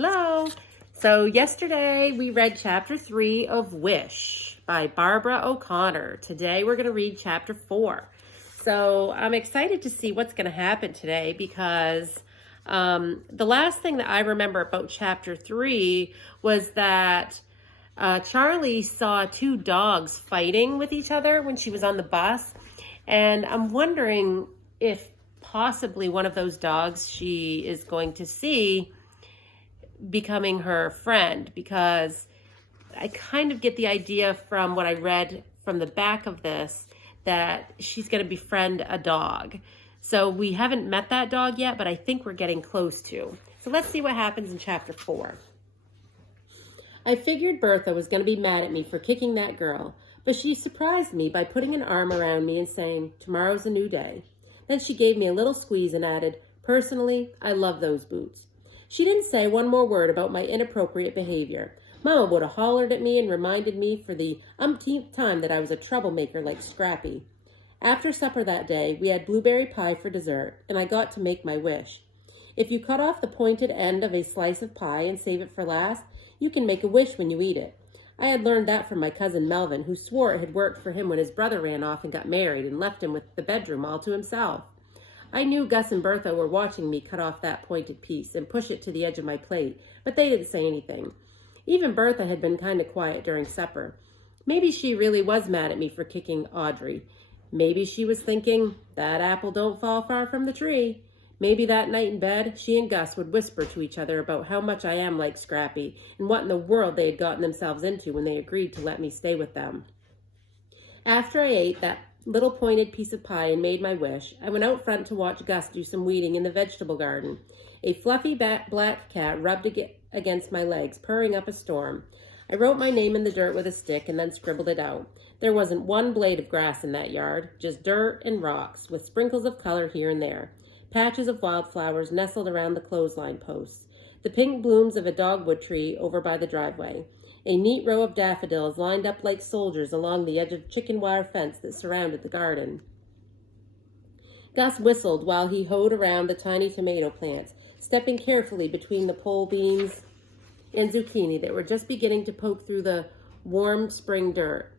Hello. So yesterday we read chapter 3 of Wish by Barbara O'Connor. Today we're going to read chapter 4. So I'm excited to see what's going to happen today because the last thing that I remember about chapter 3 was that Charlie saw two dogs fighting with each other when she was on the bus. And I'm wondering if possibly one of those dogs she is going to see becoming her friend, because I kind of get the idea from what I read from the back of this that she's going to befriend a dog. So we haven't met that dog yet, but I think we're getting close to. So let's see what happens in chapter 4. I figured Bertha was going to be mad at me for kicking that girl, but she surprised me by putting an arm around me and saying, "Tomorrow's a new day." Then she gave me a little squeeze and added, "Personally, I love those boots." She didn't say one more word about my inappropriate behavior. Mama would have hollered at me and reminded me for the umpteenth time that I was a troublemaker like Scrappy. After supper that day, we had blueberry pie for dessert, and I got to make my wish. If you cut off the pointed end of a slice of pie and save it for last, you can make a wish when you eat it. I had learned that from my cousin Melvin, who swore it had worked for him when his brother ran off and got married and left him with the bedroom all to himself. I knew Gus and Bertha were watching me cut off that pointed piece and push it to the edge of my plate, but they didn't say anything. Even Bertha had been kind of quiet during supper. Maybe she really was mad at me for kicking Audrey. Maybe she was thinking, that apple don't fall far from the tree. Maybe that night in bed, she and Gus would whisper to each other about how much I am like Scrappy and what in the world they had gotten themselves into when they agreed to let me stay with them. After I ate that little pointed piece of pie and made my wish, I went out front to watch Gus do some weeding in the vegetable garden. A fluffy black cat rubbed against my legs, purring up a storm. I wrote my name in the dirt with a stick and then scribbled it out. There wasn't one blade of grass in that yard, just dirt and rocks, with sprinkles of color here and there. Patches of wildflowers nestled around the clothesline posts. The pink blooms of a dogwood tree over by the driveway. A neat row of daffodils lined up like soldiers along the edge of chicken wire fence that surrounded the garden. Gus whistled while he hoed around the tiny tomato plants, stepping carefully between the pole beans and zucchini that were just beginning to poke through the warm spring dirt.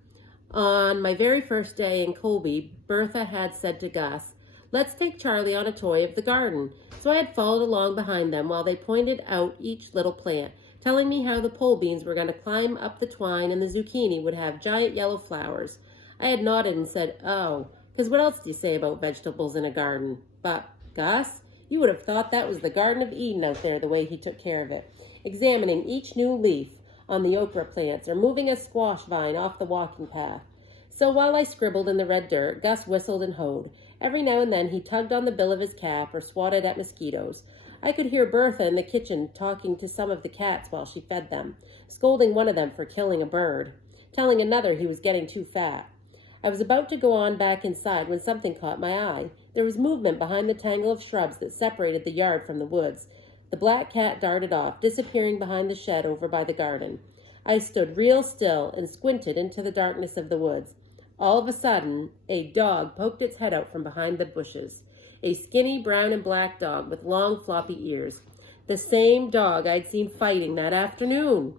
On my very first day in Colby, Bertha had said to Gus, "Let's take Charlie on a toy of the garden." So I had followed along behind them while they pointed out each little plant, telling me how the pole beans were going to climb up the twine and the zucchini would have giant yellow flowers. I had nodded and said, "Oh," because what else do you say about vegetables in a garden? But, Gus, you would have thought that was the Garden of Eden out there, the way he took care of it, examining each new leaf on the okra plants or moving a squash vine off the walking path. So while I scribbled in the red dirt, Gus whistled and hoed. Every now and then he tugged on the bill of his cap or swatted at mosquitoes. I could hear Bertha in the kitchen talking to some of the cats while she fed them, scolding one of them for killing a bird, telling another he was getting too fat. I was about to go on back inside when something caught my eye. There was movement behind the tangle of shrubs that separated the yard from the woods. The black cat darted off, disappearing behind the shed over by the garden. I stood real still and squinted into the darkness of the woods. All of a sudden, a dog poked its head out from behind the bushes. A skinny brown and black dog with long floppy ears. The same dog I'd seen fighting that afternoon.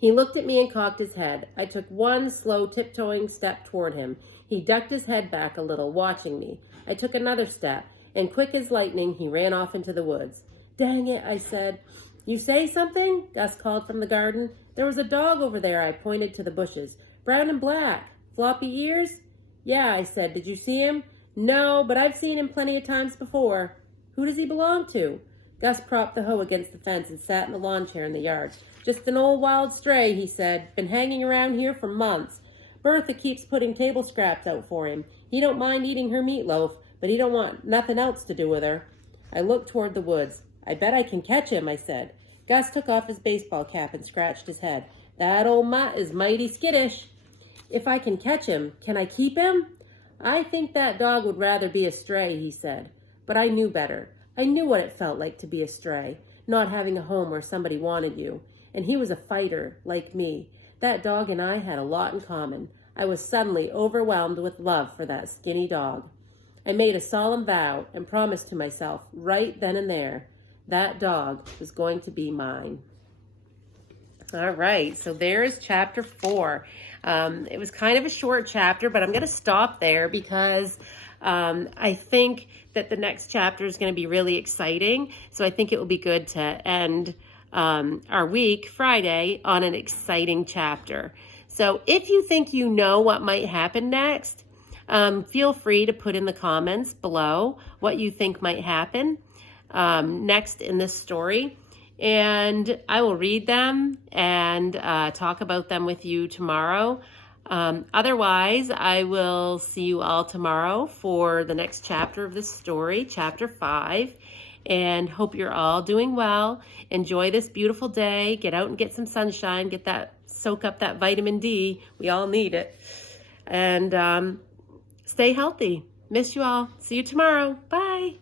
He looked at me and cocked his head. I took one slow tiptoeing step toward him. He ducked his head back a little, watching me. I took another step, and quick as lightning, he ran off into the woods. "Dang it," I said. "You say something?" Gus called from the garden. "There was a dog over there," I pointed to the bushes. "Brown and black. Floppy ears?" "Yeah," I said. "Did you see him?" "No, but I've seen him plenty of times before." "Who does he belong to?" Gus propped the hoe against the fence and sat in the lawn chair in the yard. "Just an old wild stray," he said. "Been hanging around here for months. Bertha keeps putting table scraps out for him. He don't mind eating her meatloaf, but he don't want nothing else to do with her." I looked toward the woods. "I bet I can catch him," I said. Gus took off his baseball cap and scratched his head. "That old mutt is mighty skittish." "If I can catch him, can I keep him?" "I think that dog would rather be a stray," he said. But I knew better. I knew what it felt like to be a stray, not having a home where somebody wanted you. And he was a fighter, like me. That dog and I had a lot in common. I was suddenly overwhelmed with love for that skinny dog. I made a solemn vow and promised to myself, right then and there, that dog is going to be mine. All right, so there is chapter 4. It was kind of a short chapter, but I'm going to stop there because I think that the next chapter is going to be really exciting. So I think it will be good to end our week, Friday, on an exciting chapter. So if you think you know what might happen next, feel free to put in the comments below what you think might happen next in this story. And I will read them and talk about them with you tomorrow. Otherwise, I will see you all tomorrow for the next chapter of this story, chapter 5. And hope you're all doing well. Enjoy this beautiful day. Get out and get some sunshine. Soak up that vitamin D. We all need it. And stay healthy. Miss you all. See you tomorrow. Bye.